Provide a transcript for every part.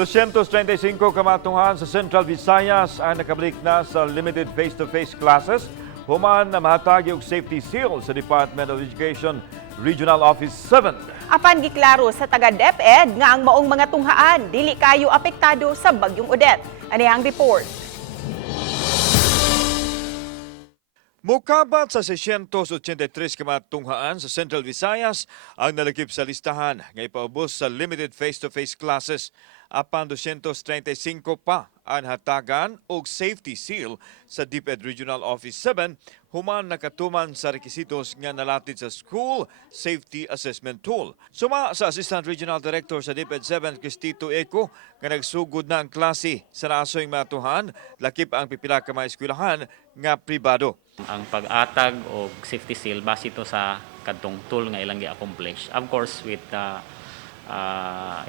235 kamatuhan sa Central Visayas ang nakabalik na sa limited face-to-face classes human na mahatagi og safety seal sa Department of Education Regional Office 7. Apan giklaro sa taga DepEd nga ang maong mga tunghaan dili kayo apektado sa bagyong Odette. Ani ang report. Mukabat sa 683 kamatunghaan sa Central Visayas ang nalakip sa listahan nga ipaubos sa limited face-to-face classes. Apan 235 pa ang hatagan og safety seal sa DepEd Regional Office 7 human nakatuman sa rekisitos nga nalatid sa School Safety Assessment Tool. Suma sa Assistant Regional Director sa DepEd 7, Cristito Eco, nga nagsugod na ang klase sa nasoyng matuhan, lakip ang pipila ka mga eskwelahan nga pribado. Ang pag-atag o safety seal base ito sa kadtong tool nga ilang gi-accomplish. Of course, with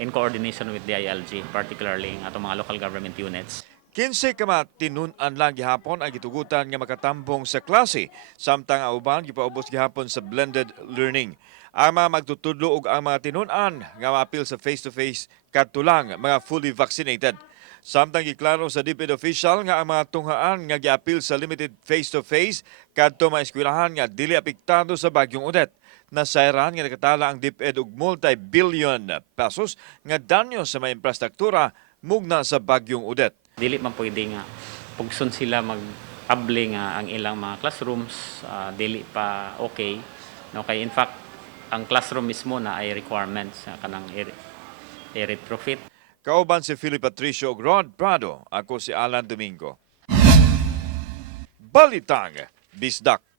in coordination with the ILG, particularly ang atong mga local government units. 15 ka tinun-an lang gihapon ang gitugutan nga makatambong sa klase, samtang ang uban gipaubos gihapon sa blended learning. Ang mga magtutudlo ug ang mga tinun-an nga maapil sa face-to-face kadto lang mga fully vaccinated. Samtang giklaro sa DepEd official nga ang mga tunghaan nga giapil sa limited face-to-face kadto mga eskwelahan nga dili apektado sa bagyong Odette. Nasayran nga nakatala ang DepEd og multi-billion pesos nga danyo sa mga infrastruktura mugna sa bagyong Odette. Dili man pwede nga pugson sila mag-able nga ang ilang mga classrooms, dili pa okay. No, kay in fact, ang classroom mismo na ay requirements kanang i-retrofit. Kauban si Philip Patricio ug Rod Prado, ako si Alan Domingo. Balitang Bisdak.